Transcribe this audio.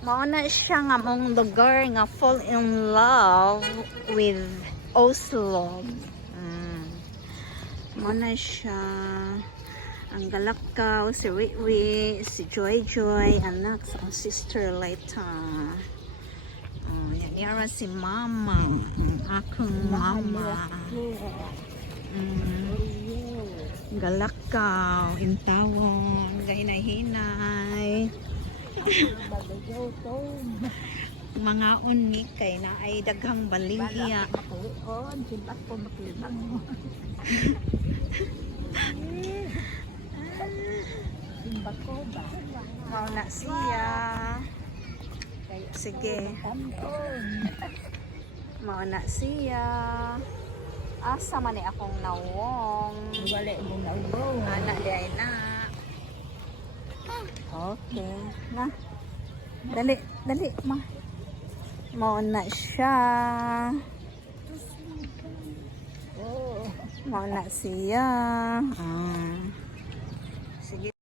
Mao na siya nga mong lugar nga fall in love with Oslo. Mm. Mao na siya ang galakaw, si Wiwi, si Joy Joy, anak sa sister Laita. Oh, yan yara si Mama, ang akong mama. Mm. Galakaw, intawon, gahinay-hinay. Mga unik kay na ay daghang baligya. On, simpat ko makilang mo. Simpat ko ba? Mao na siya. Sige, Kanton. mao na siya. Asa man ni akong nawong. Wala mo na ulo. Anak di ay na. Okay. Na. Dali, dali, ma. Mao na siya. Oh. Mao na siya. Ah. Sige.